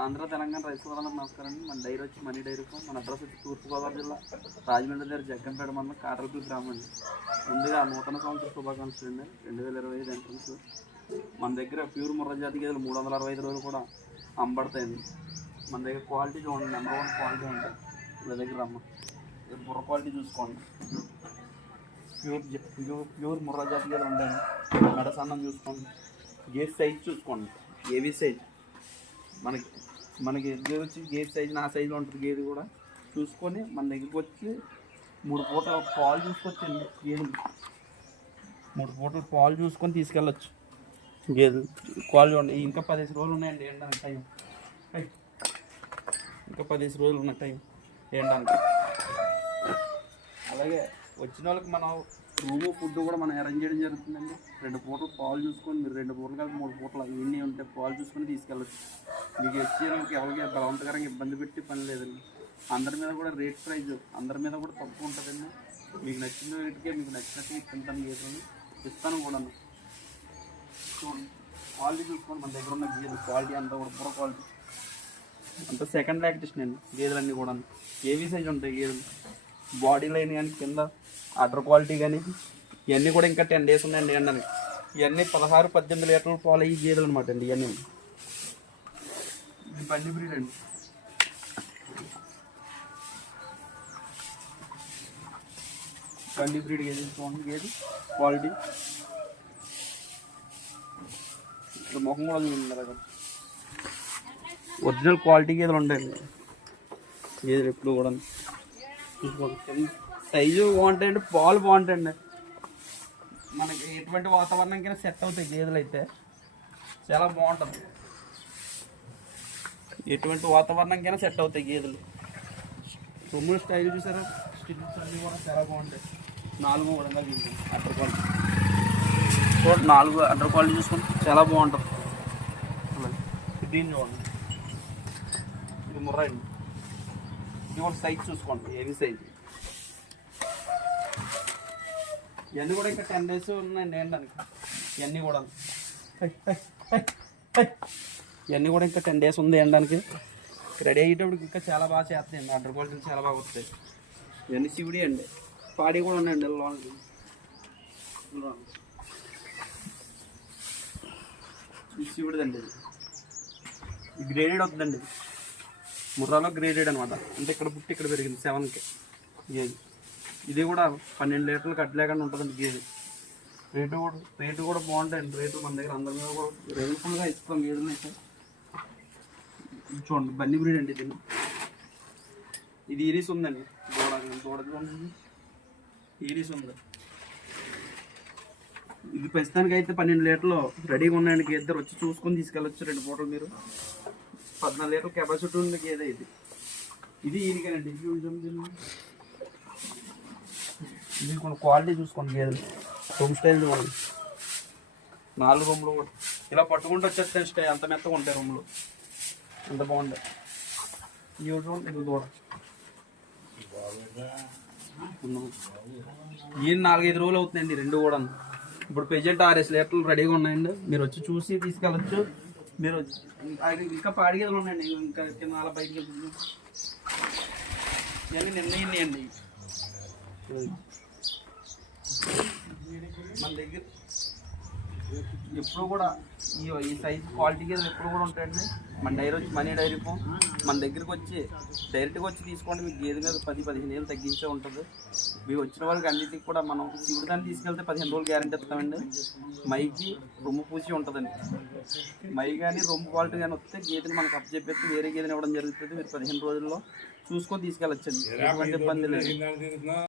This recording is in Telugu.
ఆంధ్ర తెలంగాణ రైతు సోదరులందరూ నమస్కారం అండి. మన డైరీ వచ్చి మనీ డైరీ ఫామ్. మన అడ్రస్ వచ్చి తూర్పుగోదావరి జిల్లా రాజమండ్రి దగ్గర జగ్గంపేట మండలం కాటరపల్లి గ్రామం అండి. ముందుగా నూతన సంవత్సర శుభాకాంక్షలు అండి. 2025 ఎంట్రన్స్. మన దగ్గర ప్యూర్ ముర్రా జాతి గేదెలు 365 రోజులు కూడా అమ్మబడతాయండి. మన దగ్గర క్వాలిటీ చూడండి, నెంబర్ 1 క్వాలిటీ ఉంటుంది. మన దగ్గర రమ్మ బుర్ర క్వాలిటీ చూసుకోండి. ప్యూర్ ముర్రా జాతి గేదెలు ఉంటాయండి. మెడ సన్నం చూసుకోండి. గేట్ సైజ్ చూసుకోండి, ఏవి సైజ్. మనకి గేదె వచ్చి గేదె సైజు నా సైజులో ఉంటుంది. గేదె కూడా చూసుకొని మన దగ్గరికి వచ్చి 3 పూటల పాలు చూసుకొచ్చండి. గేదెలు 3 పూటల పాలు చూసుకొని తీసుకెళ్ళచ్చు. గేదెలు క్వాలిటీ ఉండి ఇంకా 15 రోజులు ఉన్నాయండి ఏంటంటే టైం. ఇంకా 15 రోజులు ఉన్న టైం ఏంటంటే. అలాగే వచ్చిన వాళ్ళకి మనం రూము ఫుడ్ కూడా మనం అరేంజ్ చేయడం జరుగుతుందండి. 2 పూటలు పాలు చూసుకొని మీరు 2 పూటలు కాదు 3 పూటలు ఇవన్నీ ఉంటే పాలు చూసుకొని తీసుకెళ్ళచ్చు. మీకు వచ్చి ఎవరికి బలవంతకరంగా ఇబ్బంది పెట్టి పని లేదండి. అందరి మీద కూడా రేట్ ప్రైజ్ అందరి మీద కూడా తక్కువ ఉంటుందండి. మీకు నచ్చిన రేటుకే మీకు నచ్చినట్టు తింటాను గేదెలు ఇస్తాను కూడా. చూడండి క్వాలిటీ చూసుకోండి. మన దగ్గర ఉన్న గేదెలు క్వాలిటీ అంతా కూడా పూర క్వాలిటీ అంతా సెకండ్ లాక్టేషన్ అండి. గేదెలన్నీ కూడా ఏవీ సైజ్ ఉంటాయి గేదెలు. బాడీ లైన్ కానీ కింద అటర్ క్వాలిటీ కానీ ఇవన్నీ కూడా ఇంకా 10 డేస్ ఉన్నాయండి ఎండని. ఇవన్నీ 16-18 లీటర్లు పాలు అయ్యి గేదెలు అనమాట అండి. ఇవన్నీ ఇది బండి బ్రీడ్ అండి. బండి బ్రీడ్ గేదె చూడండి. గేదె క్వాలిటీ ముఖం కూడా చూడండి. ఒరిజినల్ క్వాలిటీ గేదెలు ఉంటాయండి. గేదెలు ఎప్పుడు కూడా సైజు బాగుంటాయండి, పాలు బాగుంటాయండి. మనకి ఎటువంటి వాతావరణంకైనా సెట్ అవుతాయి గేదెలు అయితే. చాలా బాగుంటుంది. ఎటువంటి వాతావరణంకైనా సెట్ అవుతాయి గేదెలు. రొమ్ముల స్టైల్ చూసారా, స్టిల్స్ అన్నీ కూడా చాలా బాగుంటాయి. 4 కూడా అండర్ క్వాలిటీ చూడండి. 4 అండర్ క్వాలిటీ చూసుకుంటే చాలా బాగుంటుంది. దీన్ని చూడండి, ఇది ముర్రా అండి. ఇది కూడా సైజ్ చూసుకోండి, ఏవి సైజు. ఇవన్నీ కూడా ఇంకా 10 డేస్ ఉన్నాయండి ఏంటనికి. ఇవన్నీ కూడా ఇంకా 10 డేస్ ఉంది ఏంటనికి. రెడీ అయ్యేటప్పుడు ఇంకా చాలా బాగా చేస్తాయండి. అండర్ క్వాలిటీ చాలా బాగా వస్తాయి. ఇవన్నీ శివుడి అండి. పాడి కూడా ఉన్నాయండి లోన్కి. ఇది శివుడిదండి. ఇది గ్రేడెడ్ అవుతుందండి. ముర్రాలో గ్రేడెడ్ అనమాట. అంటే ఇక్కడ పుట్టి ఇక్కడ పెరిగింది 7కి గేదె. ఇది కూడా 12 లీటర్లు కట్ లేకుండా ఉంటుందండి గేదె. రేటు కూడా బాగుంటాయండి. రేటు మన దగ్గర అందరి మీద కూడా రీజనబుల్గా ఇస్తాం గేదెలు అయితే. చూడండి బన్నీ బ్రీడ్ అండి. ఇది ఈరీస్ ఉందండి. చూడండి ఈరీస్ ఉంది. ఇది ప్రస్తుతానికి అయితే 12 లీటర్లు రెడీగా ఉన్నాయండి. గేదె వచ్చి చూసుకొని తీసుకెళ్ళచ్చు 2 పూటలు. మీరు 14 లీటర్ల కెపాసిటీ ఉంది గేదె ఇది. ఇది ఈయనకేనండి. ఇది కొన్ని క్వాలిటీ చూసుకోండి గేదెలు. రూమ్ స్టైల్ చూడండి. 4 రూమ్లు కూడా ఇలా పట్టుకుంటూ వచ్చేస్తాయి. స్టై అంత మెత్తగా ఉంటాయి రూమ్లు. అంత బాగుంటాయి. ఇవి చూడండి. ఇది కూడా ఈయన 4-5 రోజులు అవుతుందండి 2 కూడా. ఇప్పుడు ప్రెజెంట్ 6 లీటర్లు రెడీగా ఉన్నాయండి. మీరు వచ్చి చూసి తీసుకెళ్ళచ్చు. మీరు ఇంకా పాడి గేదెలు ఉన్నాయండి. ఇంకా కింద అలా బయటికి వెళ్తుంది. ఇవన్నీ నిర్ణయండి. మన దగ్గర ఎప్పుడు కూడా ఈ సైజ్ క్వాలిటీ గేదెలు ఎప్పుడు కూడా ఉంటాయండి. మన డైరీ వచ్చి మనీ డైరీ ఫామ్. మన దగ్గరికి వచ్చి డైరెక్ట్గా వచ్చి తీసుకోండి. మీకు గేదె మీద 10-15 ఏళ్ళు తగ్గించే ఉంటుంది. మీకు వచ్చిన వాళ్ళకి అన్నిటికి కూడా మనం శివుడి దాన్ని తీసుకెళ్తే 15 రోజులు గ్యారెంటీ ఇస్తామండి. మైకి రొమ్ము పూసి ఉంటుందండి. మై కానీ రొమ్ము క్వాలిటీ కానీ వస్తే గేదెని మనకు అప్ చెప్పేసి వేరే గేదెని ఇవ్వడం జరుగుతుంది. మీరు 15 రోజుల్లో చూసుకొని తీసుకెళ్ళచ్చండి. ఎటువంటి ఇబ్బంది లేదు.